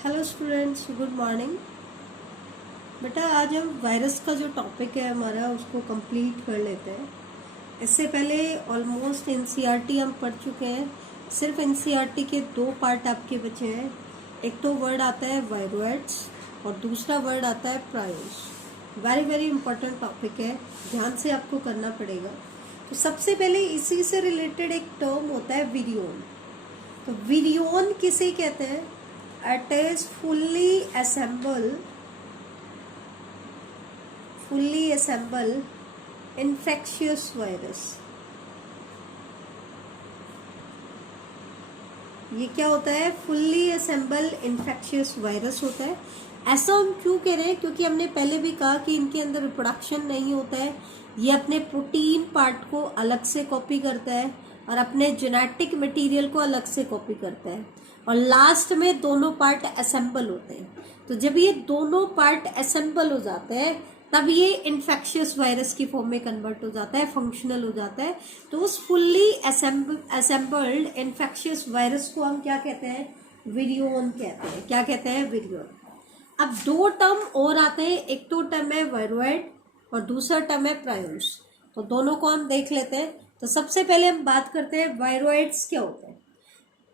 Hello students, good morning. बेटा आज हम वायरस का जो टॉपिक है हमारा उसको कंप्लीट कर लेते हैं। इससे पहले ऑलमोस्ट एनसीईआरटी हम पढ़ चुके हैं। सिर्फ एनसीईआरटी के दो पार्ट आपके बचे हैं। एक तो वर्ड आता है वायरोइड्स और दूसरा वर्ड आता है प्रायोस। वेरी वेरी इंपॉर्टेंट टॉपिक है, ध्यान से आपको करना पड़ेगा। तो सबसे पहले इसी से रिलेटेड एक टर्म होता है विरियोन। तो विरियोन किसे कहते हैं? It is fully assemble infectious virus। ये क्या होता है? फुल्ली असेंबल इन्फेक्शियस वायरस होता है। ऐसा हम क्यों कह रहे हैं? क्योंकि हमने पहले भी कहा कि इनके अंदर रिप्रोडक्शन नहीं होता है। ये अपने प्रोटीन पार्ट को अलग से कॉपी करता है और अपने जेनेटिक मटेरियल को अलग से कॉपी करता है और लास्ट में दोनों पार्ट असेंबल होते हैं। तो जब ये दोनों पार्ट असेंबल हो जाते हैं तब ये इन्फेक्शियस वायरस की फॉर्म में कन्वर्ट हो जाता है, फंक्शनल हो जाता है। तो उस फुल्ली असेंबल्ड इन्फेक्शियस वायरस को हम क्या कहते हैं? विरियोन कहते हैं। क्या कहते हैं? विरियोन। अब दो टर्म और आते हैं, एक तो टर्म है वायरोइड और दूसरा टर्म है प्रायोस। तो दोनों को हम देख लेते हैं। तो सबसे पहले हम बात करते हैं वायरोइड्स क्या होते हैं।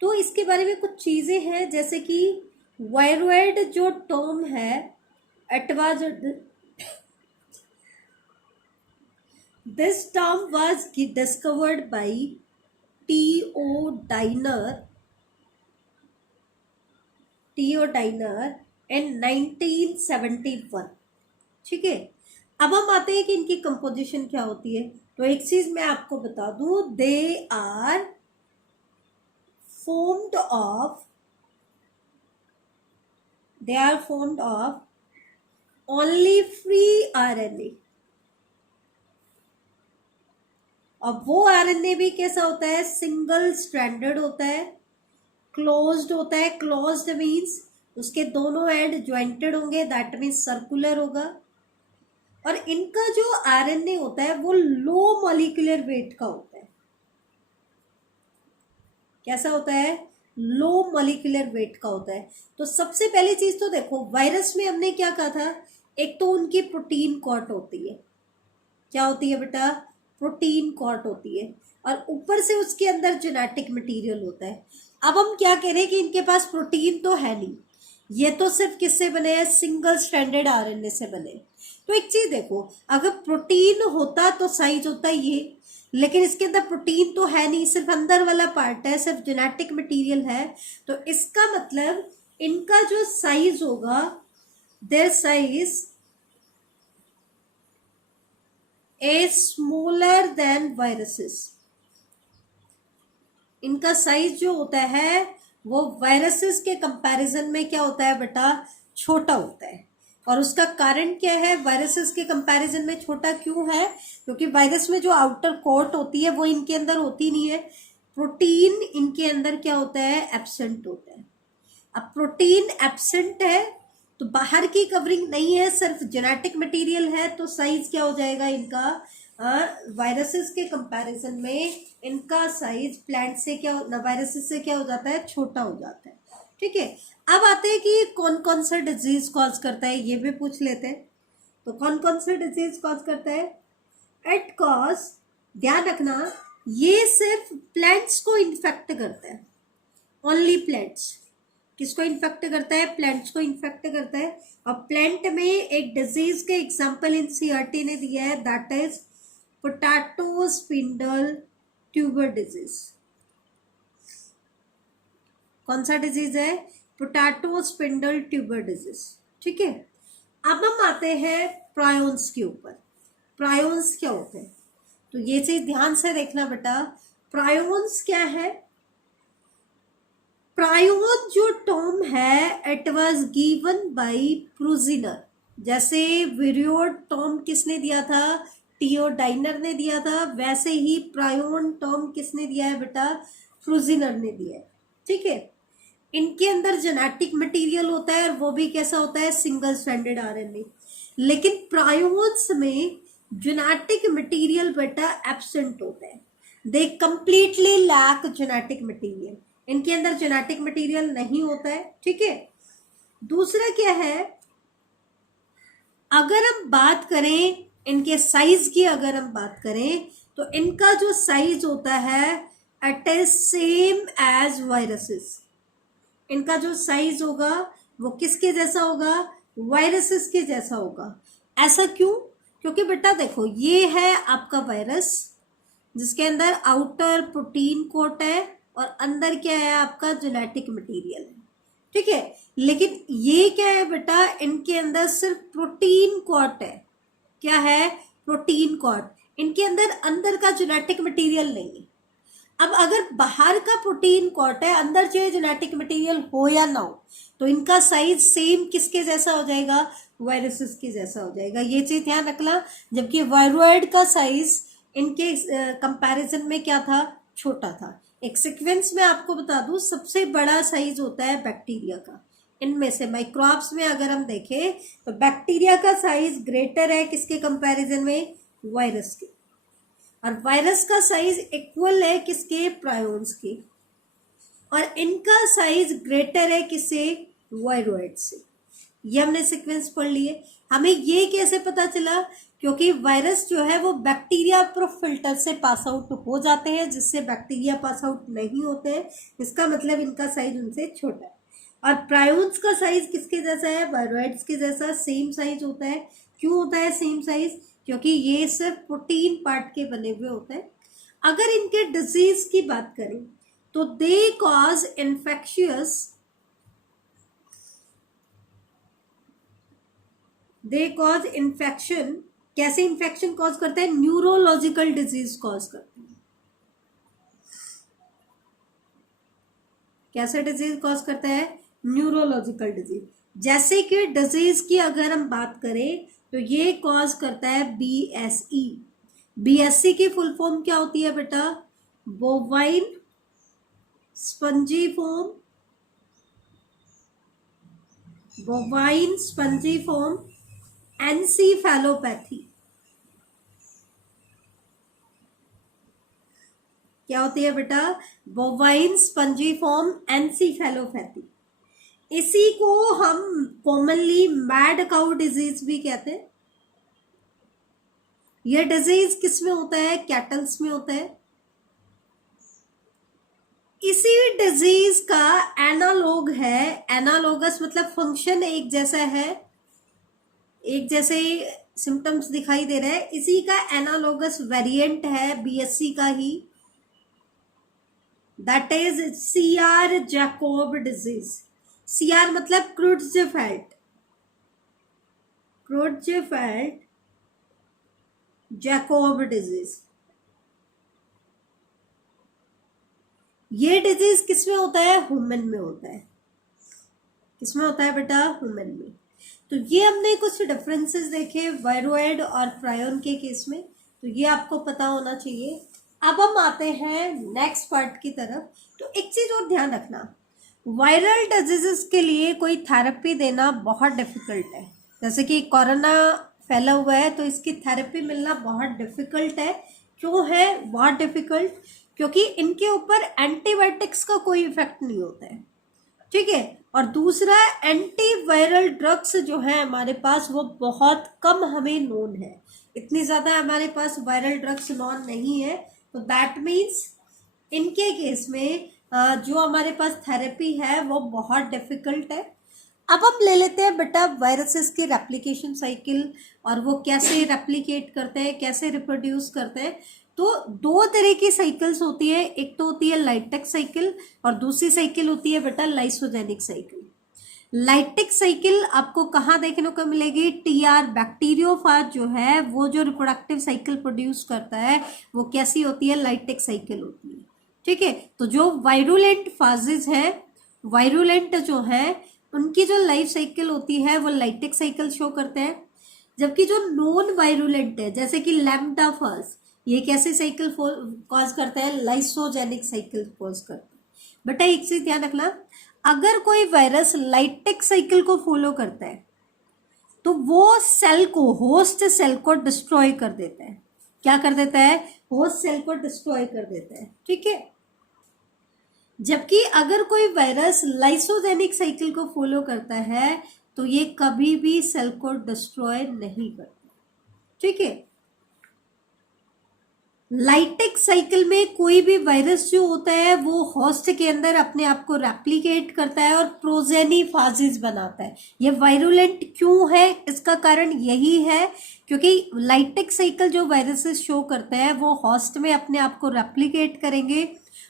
तो इसके बारे में कुछ चीजें हैं, जैसे कि वायरोइड जो टर्म है it was this term was discovered by T O Diener in 1971। ठीक है। अब हम आते हैं कि इनकी कंपोजिशन क्या होती है। तो एक चीज मैं आपको बता दूं, they are formed of only free RNA। अब वो आरएनए भी कैसा होता है? सिंगल स्ट्रैंडेड होता है, क्लोज्ड होता है। क्लोज्ड मीन्स उसके दोनों एंड ज्वाइंटेड होंगे, दैट मीन्स सर्कुलर होगा। और इनका जो आरएनए होता है वो लो मॉलिक्यूलर वेट का होता है। कैसा होता है? लो मॉलिक्यूलर वेट का होता है। तो सबसे पहली चीज तो देखो, वायरस में हमने क्या कहा था? एक तो उनकी प्रोटीन कॉट होती है। क्या होती है बेटा? प्रोटीन कॉट होती है और ऊपर से उसके अंदर जेनेटिक मटेरियल होता है। अब हम क्या कह रहे हैं कि इनके पास प्रोटीन तो है नहीं, ये तो सिर्फ किससे बने हैं? सिंगल स्ट्रैंडेड आरएनए से बने। तो एक चीज देखो, अगर प्रोटीन होता तो साइज होता ये, लेकिन इसके अंदर प्रोटीन तो है नहीं, सिर्फ अंदर वाला पार्ट है, सिर्फ जेनेटिक मटेरियल है। तो इसका मतलब इनका जो साइज होगा, their size is smaller than viruses. इनका साइज जो होता है वो वायरसेस के कंपैरिजन में क्या होता है बेटा? छोटा होता है। और उसका कारण क्या है? वायरसेस के कंपैरिजन में छोटा क्यों है? क्योंकि वायरस में जो आउटर कोट होती है वो इनके अंदर होती नहीं है। प्रोटीन इनके अंदर क्या होता है? एब्सेंट होता है। अब प्रोटीन एब्सेंट है तो बाहर की कवरिंग नहीं है, सिर्फ जेनेटिक मटेरियल है। तो साइज क्या हो जाएगा इनका? वायरसेस के कंपैरिजन में इनका साइज प्लांट से क्या, वायरसेस से क्या हो जाता है? छोटा हो जाता है। ठीक है। अब आते हैं कि कौन कौन सा डिजीज कॉज करता है, ये भी पूछ लेते हैं। तो कौन कौन सा डिजीज कॉज करता है? इट कॉज, ध्यान रखना, ये सिर्फ प्लांट्स को इन्फेक्ट करता है। Only plants. किसको इन्फेक्ट करता है? प्लांट्स को इन्फेक्ट करता है। और प्लांट में एक डिजीज के एग्जांपल एनसीईआरटी ने दिया है, that is potato spindle tuber disease. कौन सा डिजीज है? Potato spindle tuber disease. ठीक है। अब हम आते हैं प्रायोन्स के ऊपर। प्रायोन्स क्या होते हैं? तो ये चीज ध्यान से देखना बेटा। प्रायोन्स क्या है? प्रायोन जो टर्म है इट वाज गिवन बाय प्रूजिनर। जैसे विरियो टर्म किसने दिया था? टीओ डाइनर ने दिया था। वैसे ही प्रायोन टर्म किसने दिया है बेटा? प्रूजिनर ने दिया है। ठीक है। इनके अंदर जेनेटिक मटेरियल होता है और वो भी कैसा होता है? Single stranded RNA. लेकिन प्रायोन्स में जेनेटिक मटेरियल बेटा एब्सेंट होता है। They completely lack genetic material. इनके अंदर जेनेटिक मटेरियल नहीं होता है। ठीक है। दूसरा क्या है, अगर हम बात करें इनके साइज की, अगर हम बात करें तो इनका जो साइज होता है it is same as viruses. इनका जो साइज होगा वो किसके जैसा होगा, वायरसेस के जैसा होगा। ऐसा क्यों, क्योंकि बेटा देखो ये है आपका वायरस जिसके अंदर आउटर प्रोटीन कोट है और अंदर क्या है आपका जेनेटिक मटेरियल है, ठीक है। लेकिन ये क्या है बेटा, इनके अंदर सिर्फ प्रोटीन कोट है। क्या है, प्रोटीन कोट। इनके अंदर अंदर का जेनेटिक मटेरियल नहीं है। अब अगर बाहर का प्रोटीन कोट है, अंदर चाहे जेनेटिक मटेरियल हो या ना हो, तो इनका साइज सेम किसके जैसा हो जाएगा, वायरसेस के जैसा हो जाएगा। ये चीज ध्यान रखना। जबकि वायरोइड का साइज इनके कंपैरिजन में क्या था, छोटा था। एक सीक्वेंस में आपको बता दूं, सबसे बड़ा साइज होता है बैक्टीरिया का। इनमें से माइक्रोब्स में अगर हम देखें तो बैक्टीरिया का साइज ग्रेटर है किसके कंपैरिजन में, वायरस के। और वायरस का साइज इक्वल है किसके, प्रायोन्स के। और इनका साइज ग्रेटर है किससे, वायरोइड से। ये हमने सीक्वेंस पढ़ लिए। हमें ये कैसे पता चला, क्योंकि वायरस जो है वो बैक्टीरिया प्रूफ फिल्टर से पास आउट हो जाते हैं, जिससे बैक्टीरिया पास आउट नहीं होते हैं। इसका मतलब इनका साइज उनसे छोटा है। और प्रायोन्स का साइज किसके जैसा है, वायरोइड्स के जैसा, सेम साइज होता है। क्यों होता है सेम साइज, क्योंकि ये सिर्फ प्रोटीन पार्ट के बने हुए होते हैं। अगर इनके डिजीज की बात करें तो they cause infectious, they cause infection. कैसे इन्फेक्शन कॉज करते हैं, न्यूरोलॉजिकल डिजीज कॉज करते हैं। कैसे डिजीज कॉज करता है, न्यूरोलॉजिकल डिजीज। जैसे कि डिजीज की अगर हम बात करें तो ये कॉज करता है बीएसई। बीएसई की फुल फॉर्म क्या होती है बेटा, बोवाइन स्पंजीफॉर्म, बोवाइन स्पंजीफॉर्म एनसीफेलोपैथी। क्या होती है बेटा, बोवाइन स्पंजीफॉर्म एनसीफेलोपैथी। इसी को हम कॉमनली मैड काउ डिजीज भी कहते हैं। यह डिजीज किस में होता है, कैटल्स में होता है। इसी डिजीज का एनालॉग है, एनालॉगस मतलब फंक्शन एक जैसा है, एक जैसे सिम्टम्स दिखाई दे रहे हैं। इसी का एनालॉगस वेरिएंट है बीएससी का ही, that is CR Jakob disease. CR मतलब क्रुट्ज़फेल्ट, क्रुट्ज़फेल्ट जैकोब डिजीज। ये डिजीज किसमें होता है, ह्यूमन में होता है। किसमें होता है बेटा, ह्यूमन में। तो ये हमने कुछ डिफरेंसेस देखे वायरोइड और प्रायोन के केस में, तो ये आपको पता होना चाहिए। अब हम आते हैं नेक्स्ट पार्ट की तरफ। तो एक चीज और ध्यान रखना, वायरल डिजीजेस के लिए कोई थेरेपी देना बहुत डिफिकल्ट है। जैसे कि कोरोना फैला हुआ है तो इसकी थेरेपी मिलना बहुत डिफिकल्ट है। क्यों है बहुत डिफिकल्ट, क्योंकि इनके ऊपर एंटीबायोटिक्स का कोई इफेक्ट नहीं होता है, ठीक है। और दूसरा, एंटीवायरल ड्रग्स जो है हमारे पास वो बहुत कम हमें नोन है। इतनी ज्यादा हमारे पास वायरल ड्रग्स नोन नहीं है। तो दैट मीन्स इनके केस में जो हमारे पास थेरेपी है वो बहुत डिफिकल्ट है। अब हम ले लेते हैं बेटा वायरसेस की रेप्लिकेशन साइकिल, और वो कैसे रेप्लिकेट करते हैं, कैसे रिप्रोड्यूस करते हैं। तो दो तरह की साइकिल्स होती है, एक तो होती है लाइटेक साइकिल और दूसरी साइकिल होती है बेटा लाइसोजेनिक साइकिल। लाइटेक साइकिल आपको कहाँ देखने को मिलेगी, टीआर बैक्टीरियोफाज जो है वो जो रिप्रोडक्टिव साइकिल प्रोड्यूस करता है वो कैसी होती है, लाइटेक साइकिल होती है, ठीक है। तो जो वायरुलेंट फाजेज है, वायरुलेंट जो है उनकी जो लाइफ साइकिल होती है वो लाइटेक साइकिल शो करते हैं। जबकि जो नॉन वायरुलेंट है जैसे कि लैम्डा फाज, ये कैसे साइकिल कॉज करते हैं, लाइसोजेनिक साइकिल कॉज करते हैं। बेटा एक चीज ध्यान रखना, अगर कोई वायरस लाइटेक साइकिल को फॉलो करता है तो वो सेल को, होस्ट सेल को डिस्ट्रॉय कर देता है। क्या कर देता है, होस्ट सेल को डिस्ट्रॉय कर देता है, ठीक है। जबकि अगर कोई वायरस लाइसोजेनिक साइकिल को फॉलो करता है तो ये कभी भी सेल को डिस्ट्रॉय नहीं करता, ठीक है। लाइटेक साइकिल में कोई भी वायरस जो होता है वो होस्ट के अंदर अपने आप को रेप्लिकेट करता है और प्रोजेनी फाजिस बनाता है। ये वायरुलेंट क्यों है, इसका कारण यही है क्योंकि लाइटेक साइकिल जो वायरसेस शो करते हैं वो होस्ट में अपने आप को रेप्लिकेट करेंगे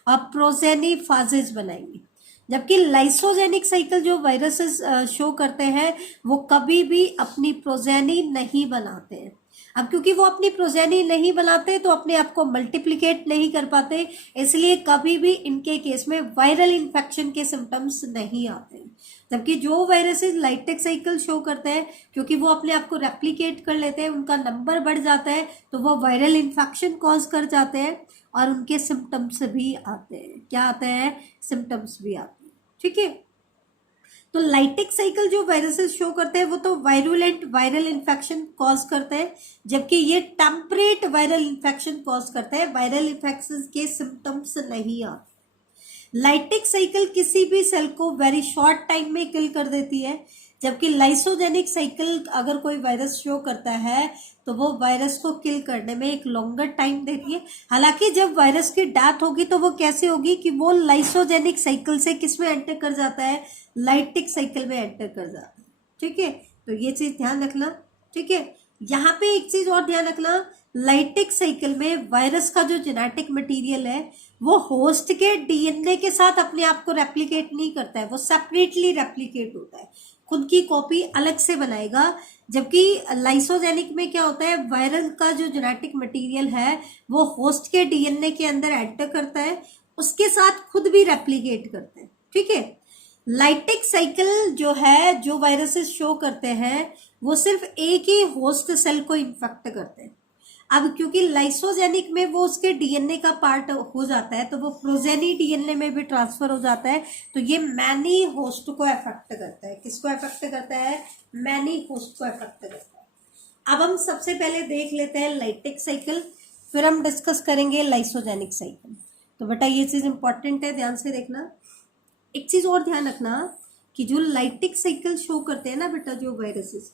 और प्रोजेनी फाजिस बनाएंगे। जबकि लाइसोजेनिक साइकिल जो वायरसेस शो करते हैं वो कभी भी अपनी प्रोजेनी नहीं बनाते हैं। अब क्योंकि वो अपनी प्रोजेनी नहीं बनाते तो अपने आप को मल्टीप्लिकेट नहीं कर पाते, इसलिए कभी भी इनके केस में वायरल इन्फेक्शन के सिम्टम्स नहीं आते। जबकि जो वायरसेस लाइटेक साइकिल शो करते हैं क्योंकि वो अपने आप को रेप्लिकेट कर लेते हैं, उनका नंबर बढ़ जाता है तो वो वायरल इन्फेक्शन कॉज कर जाते हैं और उनके सिम्टम्स भी आते हैं। क्या आते हैं? सिम्टम्स भी आते हैं, ठीक है। तो लाइटिक साइकिल जो वायरसेस शो करते हैं वो तो वायरुलेंट वायरल इन्फेक्शन कॉज करते हैं, जबकि ये टेम्परेट वायरल इन्फेक्शन कॉज करते हैं। वायरल इन्फेक्शन के सिम्टम्स नहीं आते। लाइटिक साइकिल किसी भी सेल को वेरी शॉर्ट टाइम में किल कर देती है, जबकि लाइसोजेनिक साइकिल अगर कोई वायरस शो करता है तो वो वायरस को किल करने में एक लॉन्गर टाइम देती है। हालांकि जब वायरस की डेथ होगी तो वो कैसे होगी कि वो लाइसोजेनिक साइकिल से किस में एंटर कर जाता है? लाइटिक साइकिल में एंटर कर जाता है, ठीक है। तो ये चीज ध्यान रखना, ठीक है। यहाँ पे एक चीज और ध्यान रखना, लाइटिक साइकिल में वायरस का जो जेनेटिक मटेरियल है वो होस्ट के डीएनए के साथ अपने आप को रेप्लिकेट नहीं करता है, वो सेपरेटली रेप्लिकेट होता है, खुद की कॉपी अलग से बनाएगा। जबकि लाइसोजेनिक में क्या होता है, वायरस का जो जेनेटिक मटेरियल है वो होस्ट के डीएनए के अंदर एंटर करता है, उसके साथ खुद भी रेप्लिकेट करता है, ठीक है। लाइटिक साइकिल जो है, जो वायरसेस शो करते हैं वो सिर्फ एक ही होस्ट सेल को इन्फेक्ट करते हैं। अब क्योंकि लाइसोजेनिक में वो उसके डीएनए का पार्ट हो जाता है तो वो प्रोजेनी डीएनए में भी ट्रांसफर हो जाता है, तो ये मैनी होस्ट को अफेक्ट करता है। किसको अफेक्ट करता है? मैनी होस्ट को अफेक्ट करता है। अब हम सबसे पहले देख लेते हैं लाइटिक साइकिल, फिर हम डिस्कस करेंगे लाइसोजेनिक साइकिल। तो बेटा ये चीज इंपॉर्टेंट है, ध्यान से देखना। एक चीज और ध्यान रखना कि जो लाइटिक साइकिल शो करते हैं ना बेटा, जो वायरसेस,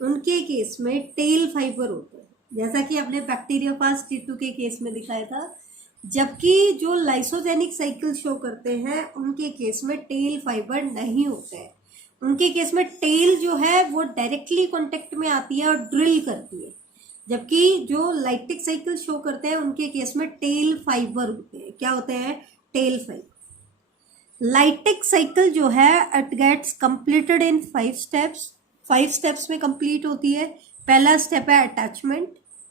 उनके केस में टेल फाइबर होता है, जैसा कि आपने बैक्टीरियोफाज टी2 के केस में दिखाया था। जबकि जो लाइसोजेनिक साइकिल शो करते हैं उनके केस में टेल फाइबर नहीं होते हैं। उनके केस में टेल जो है वो डायरेक्टली कांटेक्ट में आती है और ड्रिल करती है, जबकि जो लाइटिक साइकिल शो करते हैं उनके केस में टेल फाइबर होते हैं। क्या होते हैं? Tell fibre. लाइटिक साइकिल जो है it gets completed in 5 steps. 5 steps में कंप्लीट होती है। पहला स्टेप है अटैचमेंट,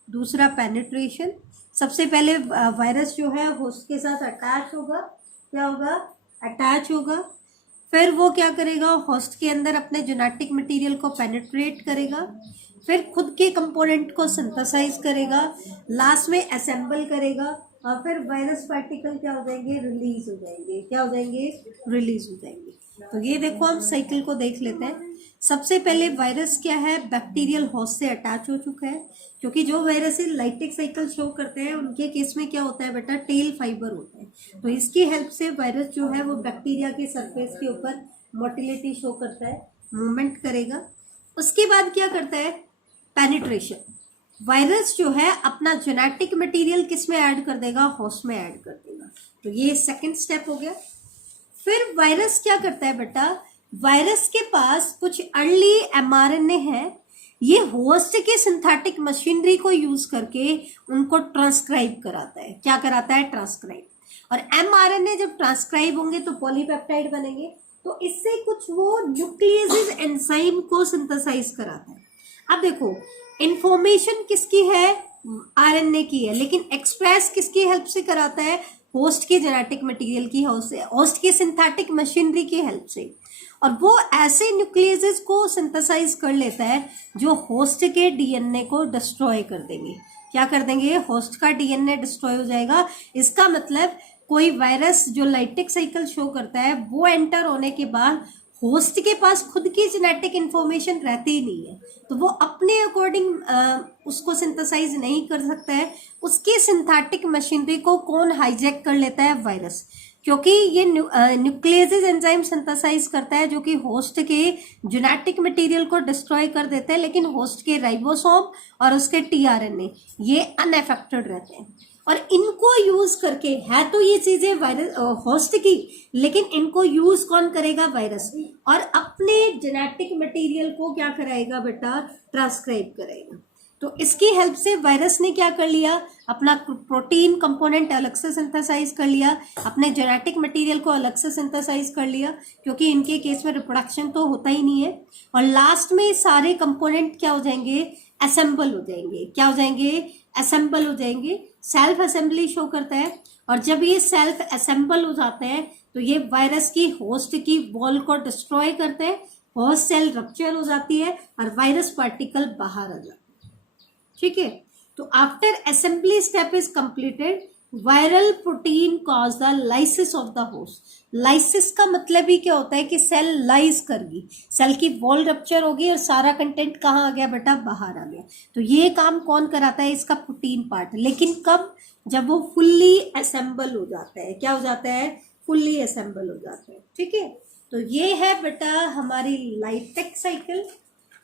दूसरा पेनिट्रेशन। सबसे पहले वायरस जो है होस्ट के साथ अटैच होगा। क्या होगा? अटैच होगा। फिर वो क्या करेगा? होस्ट के अंदर अपने जेनेटिक मटेरियल को पेनिट्रेट करेगा, फिर खुद के कंपोनेंट को सिंथेसाइज करेगा, लास्ट में असेंबल करेगा और फिर वायरस पार्टिकल क्या हो जाएंगे? रिलीज हो जाएंगे। क्या हो जाएंगे? रिलीज हो जाएंगे। तो ये देखो हम साइकिल को देख लेते हैं। सबसे पहले वायरस क्या है? बैक्टीरियल होस्ट से अटैच हो चुका है, क्योंकि जो वायरस लाइटिक साइकिल शो करते हैं उनके केस में क्या होता है बेटा? टेल फाइबर होता है। तो इसकी हेल्प से वायरस जो है वो बैक्टीरिया के सरफेस के ऊपर मोटिलिटी शो करता है, मूवमेंट करेगा। उसके बाद क्या करता है? पेनिट्रेशन। वायरस जो है अपना जेनेटिक मटेरियल किस में ऐड कर देगा? होस्ट में ऐड कर देगा। तो ये सेकंड स्टेप हो गया। फिर वायरस क्या करता है बेटा? वायरस के पास कुछ अर्ली एमआरएनए है, ये होस्ट के सिंथेटिक मशीनरी को यूज करके उनको ट्रांसक्राइब कराता है। क्या कराता है? ट्रांसक्राइब। और एमआरएनए जब ट्रांसक्राइब होंगे तो पॉलीपेप्टाइड बनेंगे, तो इससे कुछ वो न्यूक्लियस एंजाइम को सिंथेसाइज कराता है। अब देखो, इंफॉर्मेशन किसकी है? आरएनए की है, लेकिन एक्सप्रेस किसकी हेल्प से कराता है? होस्ट के जेनेटिक मटेरियल की, होस्ट के सिंथेटिक मशीनरी की हेल्प से। और वो ऐसे न्यूक्लियस को सिंथेसाइज कर लेता है जो होस्ट के डीएनए को डिस्ट्रॉय कर देंगे। क्या कर देंगे? होस्ट का डीएनए डिस्ट्रॉय हो जाएगा। इसका मतलब कोई वायरस जो लाइटिक साइकिल शो करता है वो एंटर होने के बाद होस्ट के पास खुद की जेनेटिक इंफॉर्मेशन रहती ही नहीं है, तो वो अपने अकॉर्डिंग उसको सिंथेसाइज नहीं कर सकता है। उसकी सिंथेटिक मशीनरी को कौन हाईजैक कर लेता है? वायरस। क्योंकि ये न्यूक्लियेजेज एंजाइम सिंथेसाइज करता है जो कि होस्ट के जेनेटिक मटेरियल को डिस्ट्रॉय कर देते हैं, लेकिन होस्ट के राइबोसोम और उसके टीआरएनए ये अनअफेक्टेड रहते हैं। और इनको यूज करके, है तो ये चीजें वायरस होस्ट की, लेकिन इनको यूज कौन करेगा? वायरस। और अपने जेनेटिक मटेरियल को क्या कराएगा बेटा? ट्रांसक्राइब करेगा। तो इसकी हेल्प से वायरस ने क्या कर लिया? अपना प्रोटीन कंपोनेंट अलग से सिंथेसाइज कर लिया, अपने जेनेटिक मटेरियल को अलग से सिंथेसाइज कर लिया, क्योंकि इनके केस में रिप्रोडक्शन तो होता ही नहीं है। और लास्ट में सारे कंपोनेंट क्या हो जाएंगे? असेंबल हो जाएंगे। क्या हो जाएंगे? असेंबल हो जाएंगे। सेल्फ असेंबली शो करता है। और जब ये सेल्फ असेंबल हो जाते हैं तो ये वायरस की होस्ट की वॉल को डिस्ट्रॉय करते हैं, होस्ट सेल रप्चर हो जाती है और वायरस पार्टिकल बाहर आ जाता है। ठीक है, तो after assembly step is completed, viral protein cause the lysis of the host. Lysis का मतलब ही क्या होता है कि सेल लाइज करगी, सेल की वॉल रप्चर होगी और सारा कंटेंट कहाँ आ गया बेटा? बाहर आ गया। तो ये काम कौन कराता है? इसका प्रोटीन पार्ट। लेकिन कब? जब वो फुल्ली असेंबल हो जाता है। क्या हो जाता है? फुल्ली असेंबल हो जाता है। ठीक है, तो ये है बेटा हमारी लाइटेक साइकिल।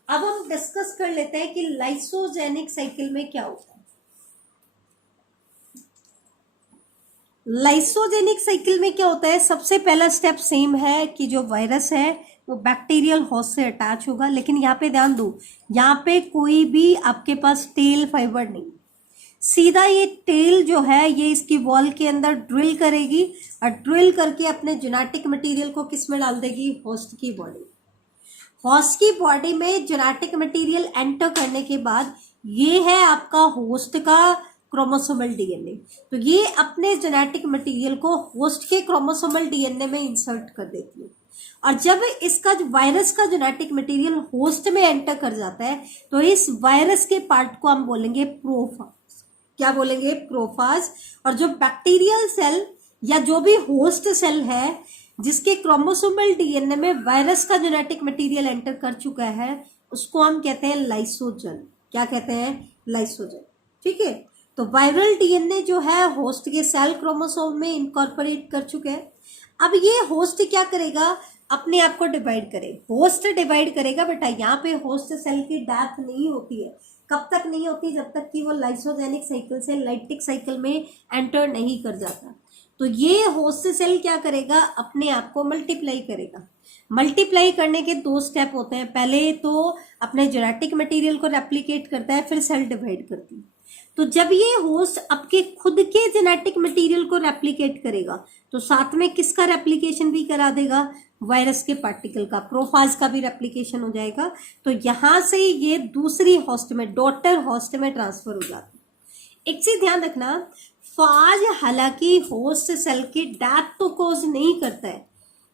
अब हम डिस्कस कर लेते हैं कि लाइसोजेनिक साइकिल में क्या होता है। लाइसोजेनिक साइकिल में क्या होता है? सबसे पहला स्टेप सेम है कि जो वायरस है वो बैक्टीरियल होस्ट से अटैच होगा। लेकिन यहाँ पे ध्यान दो, यहाँ पे कोई भी आपके पास टेल फाइबर नहीं, सीधा ये टेल जो है ये इसकी वॉल के अंदर ड्रिल करेगी और ड्रिल करके अपने जेनेटिक मटेरियल को किस में डाल देगी? होस्ट की बॉडी। होस्ट की बॉडी में जेनेटिक मटेरियल एंटर करने के बाद ये है आपका होस्ट का क्रोमोसोमल डीएनए। तो ये अपने जेनेटिक मटेरियल को होस्ट के क्रोमोसोमल डीएनए में इंसर्ट कर देती है। और जब इसका वायरस का जेनेटिक मटेरियल होस्ट में एंटर कर जाता है तो इस वायरस के पार्ट को हम बोलेंगे प्रोफाज। क्या बोलेंगे? प्रोफाज। और जो बैक्टीरियल सेल या जो भी होस्ट सेल है जिसके क्रोमोसोमल डीएनए में वायरस का जेनेटिक मटेरियल एंटर कर चुका है उसको हम कहते हैं लाइसोजन। क्या कहते हैं? लाइसोजन। ठीक है, तो वायरल डीएनए जो है होस्ट के सेल क्रोमोसोम में इनकॉर्पोरेट कर चुके हैं। अब ये होस्ट क्या करेगा? अपने आप को डिवाइड करे। होस्ट डिवाइड करेगा बेटा। यहाँ पे होस्ट सेल की डेथ नहीं होती है। कब तक नहीं होती? जब तक कि वो लाइसोजेनिक साइकिल से लाइटिक साइकिल में एंटर नहीं कर जाता। तो ये होस्ट सेल क्या करेगा? अपने आप को मल्टीप्लाई करेगा। मल्टीप्लाई करने के दो स्टेप होते हैं। पहले तो अपने जेनेटिक मटेरियल को रेप्लिकेट करता है, फिर सेल डिवाइड करती है। तो जब ये होस्ट आपके खुद के जेनेटिक मटेरियल को रेप्लिकेट करेगा तो साथ में किसका रेप्लिकेशन भी करा देगा? वायरस के पार्टिकल का, प्रोफाज का भी रेप्लिकेशन हो जाएगा। तो यहां से ये दूसरी होस्ट में, डॉटर होस्ट में ट्रांसफर हो जाती है। एक चीज ध्यान रखना, फाज हालांकि होस्ट सेल की डेथ तो कॉज नहीं करता है।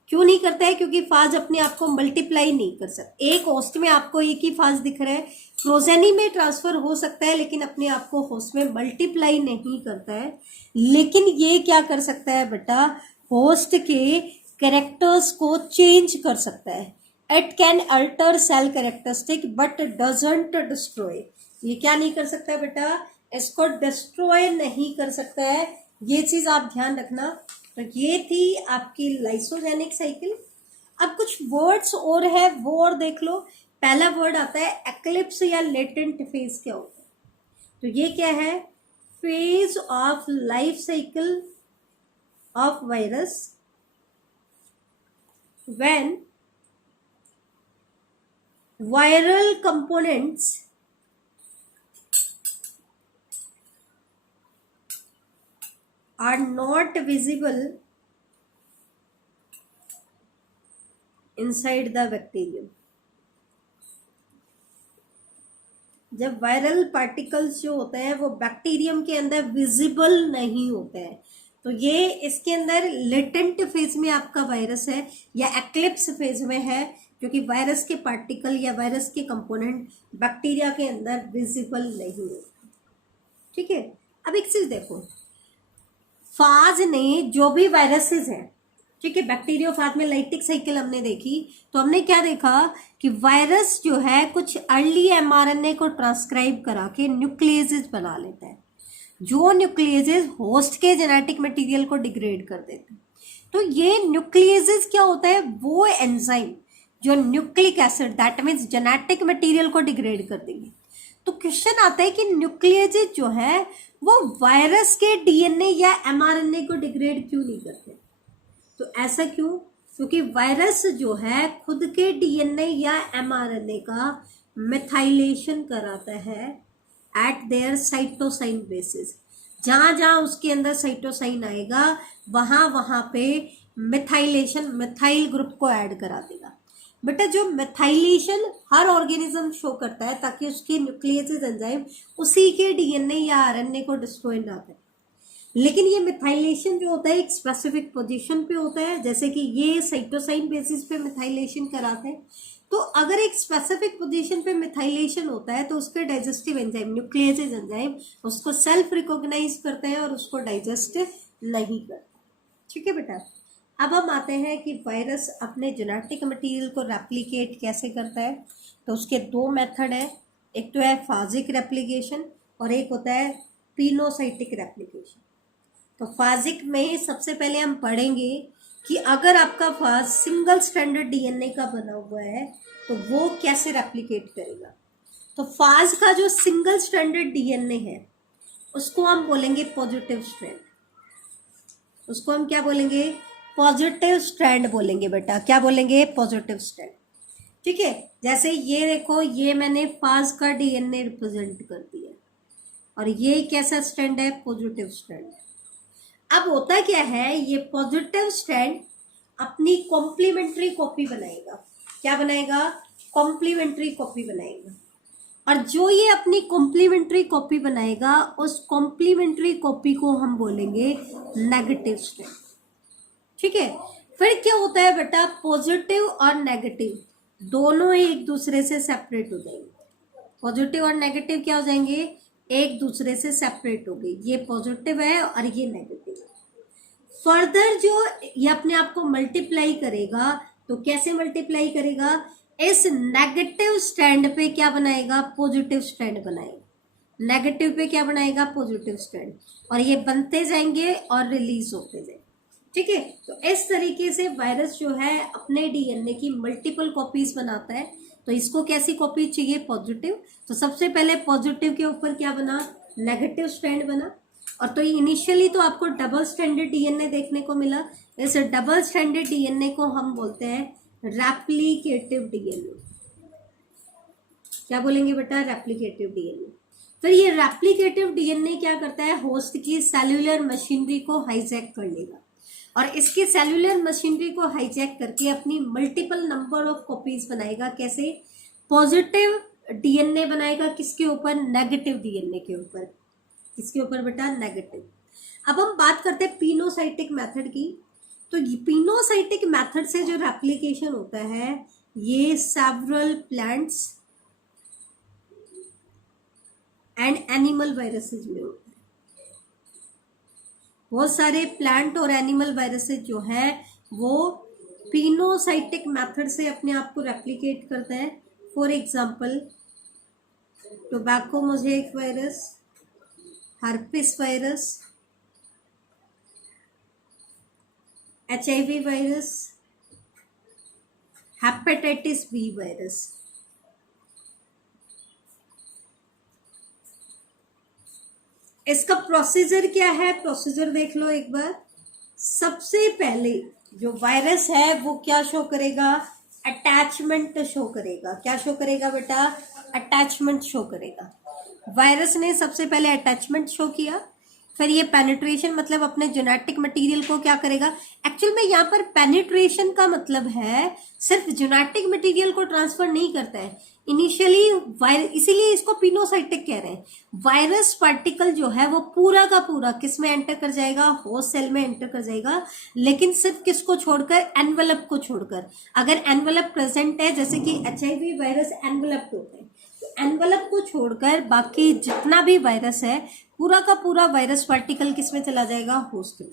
क्यों नहीं करता है? क्योंकि फाज अपने आप को मल्टीप्लाई नहीं कर सकता। एक होस्ट में आपको एक ही फाज दिख रहा है, प्रोजेनी में ट्रांसफर हो सकता है लेकिन अपने आप को होस्ट में मल्टीप्लाई नहीं करता है। लेकिन ये क्या कर सकता है बेटा? होस्ट के कैरेक्टर्स को चेंज कर सकता है। It can alter cell characteristic but doesn't destroy. ये क्या नहीं कर सकता है बेटा? इसको डिस्ट्रॉय नहीं कर सकता है। ये चीज आप ध्यान रखना। तो ये थी आपकी लाइसोजेनिक साइकिल। अब कुछ वर्ड्स और है, वो और देख लो। पहला वर्ड आता है एक्लिप्स या लेटेंट फेज। क्या होता है? तो ये क्या है? Phase of life cycle of virus when viral components are not visible inside the bacterium। जब वायरल पार्टिकल्स जो होते हैं वो बैक्टीरियम के अंदर विजिबल नहीं होते हैं तो ये इसके अंदर लेटेंट फेज में आपका वायरस है या एक्लिप्स फेज में है, क्योंकि वायरस के पार्टिकल या वायरस के कंपोनेंट बैक्टीरिया के अंदर विजिबल नहीं होते। ठीक है, अब एक चीज देखो, फाज ने जो भी वायरसेस हैं, ठीक है, बैक्टीरियोफाज में लाइटिक साइकिल हमने देखी तो हमने क्या देखा कि वायरस जो है कुछ अर्ली एमआरएनए को ट्रांसक्राइब करा के न्यूक्लियेजेस बना लेता है, जो न्यूक्लियेजेस होस्ट के जेनेटिक मटेरियल को डिग्रेड कर देते हैं। तो ये न्यूक्लियेजेस क्या होता है, वो एंजाइम जो nucleic acid that means genetic material को डिग्रेड कर देंगे। तो क्वेश्चन आता है कि न्यूक्लियेजेस जो है वो वायरस के डीएनए या एमआरएनए को डिग्रेड क्यों नहीं करते। तो ऐसा क्यों, क्योंकि वायरस जो है खुद के डीएनए या एमआरएनए का मिथाइलेशन कराता है एट देयर साइटोसाइन बेसिस। जहां जहां उसके अंदर साइटोसाइन आएगा वहां वहां पे मिथाइलेशन, मिथाइल ग्रुप को ऐड करा देगा। बेटा जो मिथाइलेशन हर ऑर्गेनिज्म शो करता है ताकि उसके न्यूक्लियस एंजाइम उसी के डीएनए या आरएनए को डिस्ट्रॉय ना करे। लेकिन ये मिथाइलेशन जो होता है एक स्पेसिफिक पोजीशन पे होता है, जैसे कि ये साइटोसाइन बेसिस पे मिथाइलेशन कराते हैं। तो अगर एक स्पेसिफिक पोजीशन पे मिथाइलेशन होता है तो उसके डाइजेस्टिव एंजाइम, न्यूक्लियस एंजाइम उसको सेल्फ रिकॉग्नाइज करते हैं और उसको डाइजेस्ट नहीं करते। ठीक है बेटा, अब हम आते हैं कि वायरस अपने जेनेटिक मटेरियल को रेप्लिकेट कैसे करता है। तो उसके दो मेथड है, एक तो है फाजिक रेप्लिकेशन और एक होता है पिनोसाइटिक रेप्लिकेशन। तो फाजिक में सबसे पहले हम पढ़ेंगे कि अगर आपका फाज सिंगल स्ट्रैंडेड डीएनए का बना हुआ है तो वो कैसे रेप्लिकेट करेगा। तो फाज का जो सिंगल स्ट्रैंडेड डीएनए है उसको हम बोलेंगे पॉजिटिव स्ट्रैंड। उसको हम क्या बोलेंगे, पॉजिटिव स्ट्रैंड बोलेंगे बेटा। क्या बोलेंगे, पॉजिटिव स्ट्रैंड। ठीक है, जैसे ये देखो, ये मैंने फाज का डीएनए रिप्रेजेंट कर दिया और ये कैसा स्ट्रैंड है, पॉजिटिव स्ट्रैंड। अब होता क्या है, ये पॉजिटिव स्ट्रैंड अपनी कॉम्प्लीमेंट्री कॉपी बनाएगा। क्या बनाएगा, कॉम्प्लीमेंट्री कॉपी बनाएगा। और जो ये अपनी कॉम्प्लीमेंट्री कॉपी बनाएगा उस कॉम्प्लीमेंट्री कॉपी को हम बोलेंगे नेगेटिव स्ट्रैंड। ठीक है, फिर क्या होता है बेटा, पॉजिटिव और नेगेटिव दोनों एक दूसरे से सेपरेट हो जाएंगे। पॉजिटिव और नेगेटिव क्या हो जाएंगे, एक दूसरे से सेपरेट हो गई। ये पॉजिटिव है और ये नेगेटिव है। फर्दर जो ये अपने आप को मल्टीप्लाई करेगा तो कैसे मल्टीप्लाई करेगा, इस नेगेटिव स्ट्रैंड पे क्या बनाएगा, पॉजिटिव स्ट्रैंड बनाएगा। नेगेटिव पे क्या बनाएगा, पॉजिटिव स्ट्रैंड। और ये बनते जाएंगे और रिलीज होते जाएंगे। ठीक है, तो इस तरीके से वायरस जो है अपने डीएनए की मल्टीपल कॉपीज बनाता है। तो इसको कैसी कॉपी चाहिए, पॉजिटिव। तो सबसे पहले पॉजिटिव के ऊपर क्या बना, नेगेटिव स्ट्रैंड बना। और तो इनिशियली तो आपको डबल स्ट्रैंडेड डीएनए देखने को मिला। इस डबल स्ट्रैंडेड डीएनए को हम बोलते हैं रेप्लिकेटिव डीएनए। क्या बोलेंगे बेटा, रेप्लिकेटिव डीएनए। फिर ये रेप्लिकेटिव डीएनए क्या करता है, होस्ट की सेल्यूलर मशीनरी को हाईजैक कर लेगा और इसकी सेल्यूलर मशीनरी को हाईजैक करके अपनी मल्टीपल नंबर ऑफ कॉपीज बनाएगा। कैसे, पॉजिटिव डीएनए बनाएगा किसके ऊपर, नेगेटिव डीएनए के ऊपर। किसके ऊपर बेटा, नेगेटिव। अब हम बात करते हैं पिनोसाइटिक मेथड की। तो पिनोसाइटिक मेथड से जो रेप्लिकेशन होता है ये several plants and animal viruses में होता है। बहुत सारे प्लांट और एनिमल वायरसेस जो है वो पिनोसाइटिक मेथड से अपने आप को रेप्लिकेट करते हैं। For example tobacco mosaic virus, herpes virus, HIV virus, hepatitis B virus. इसका प्रोसीजर क्या है, प्रोसीजर देख लो एक बार। सबसे पहले जो वायरस है वो क्या शो करेगा, अटैचमेंट शो करेगा। क्या शो करेगा बेटा, अटैचमेंट शो करेगा। वायरस ने सबसे पहले अटैचमेंट शो किया, फिर ये पेनिट्रेशन मतलब अपने जेनेटिक मटेरियल को क्या करेगा। एक्चुअल में यहाँ पर पेनिट्रेशन का मतलब है सिर्फ जेनेटिक मटेरियल को ट्रांसफर नहीं करता है इनिशियली वायरस, इसीलिए इसको पिनोसाइटिक कह रहे हैं। वायरस पार्टिकल जो है वो पूरा का पूरा किस में एंटर कर जाएगा, होस्ट सेल में एंटर कर जाएगा, लेकिन सिर्फ किसको छोड़कर, एनवेलप को छोड़कर। अगर एनवेलप प्रेजेंट है, जैसे कि HIV वायरस एनवेलप होता है, एनवेलप को छोड़कर बाकी जितना भी वायरस है पूरा का पूरा वायरस पार्टिकल किस में चला जाएगा, होस्ट में।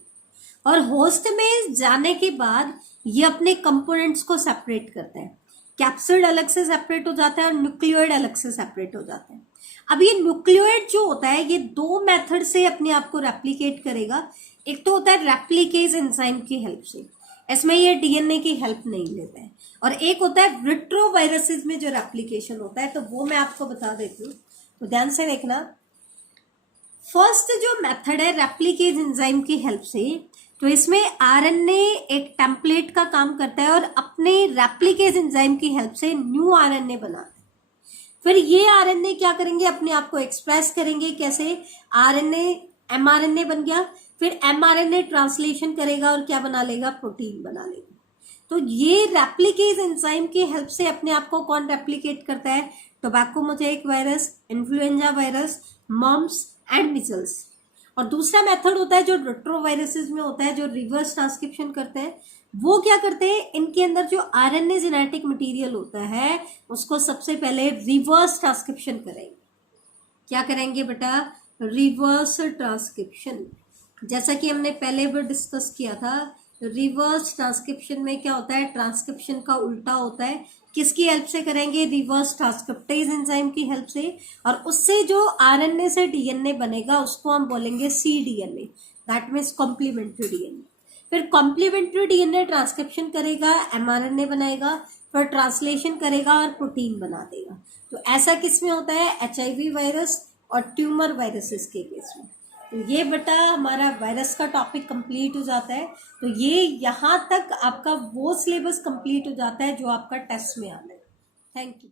और होस्ट में जाने के बाद ये अपने कंपोनेंट्स को सेपरेट करते हैं। कैप्सिड अलग से सेपरेट हो जाता है और न्यूक्लियोइड अलग से सेपरेट हो जाता है। अब ये न्यूक्लियोइड जो होता है ये दो मेथड से अपने आप को रेप्लिकेट करेगा। एक तो होता है रेप्लिकेज एंजाइम की हेल्प से, इसमें ये डीएनए की हेल्प नहीं लेता है, और एक होता है रिट्रोवायरसेस में जो रेप्लिकेशन होता है, तो वो मैं आपको बता देती हूँ, तो ध्यान से देखना। फर्स्ट जो मेथड है रेप्लिकेज एंजाइम की हेल्प से, तो इसमें आरएनए एक टेम्पलेट का काम करता है और अपने रेप्लिकेज एंजाइम की हेल्प से न्यू आरएनए बनाता है। फिर ये आरएनए क्या करेंगे, अपने आप को एक्सप्रेस करेंगे, कैसे, आरएनए एमआरएनए बन गया, फिर एमआरएनए ट्रांसलेशन करेगा और क्या बना लेगा, प्रोटीन बना लेगा। तो ये रेप्लिकेज एंजाइम की हेल्प से अपने आप को कौन रेप्लिकेट करता है, tobacco mosaic virus, influenza virus, mumps and measles. और दूसरा मेथड होता है जो रेट्रोवायरसेस में होता है, जो रिवर्स ट्रांसक्रिप्शन करते हैं। वो क्या करते हैं, इनके अंदर जो आरएनए जेनेटिक मटेरियल होता है उसको सबसे पहले रिवर्स ट्रांसक्रिप्शन करेंगे। क्या करेंगे बेटा, रिवर्स ट्रांसक्रिप्शन। जैसा कि हमने पहले भी डिस्कस किया था, रिवर्स ट्रांसक्रिप्शन में क्या होता है, ट्रांसक्रिप्शन का उल्टा होता है। किसकी हेल्प से करेंगे, रिवर्स ट्रांसक्रिप्टेज एंजाइम की हेल्प से, और उससे जो आरएनए से डीएनए बनेगा उसको हम बोलेंगे cDNA, that means complementary DNA. फिर कॉम्प्लीमेंट्री डीएनए ट्रांसक्रिप्शन करेगा, एमआरएनए बनाएगा, फिर ट्रांसलेशन करेगा और प्रोटीन बना देगा। तो ऐसा किस में होता है, एचआईवी वायरस और ट्यूमर वायरसेस के केस में। तो ये बेटा हमारा वायरस का टॉपिक कंप्लीट हो जाता है। तो ये यहाँ तक आपका वो सिलेबस कंप्लीट हो जाता है जो आपका टेस्ट में आना है। Thank you.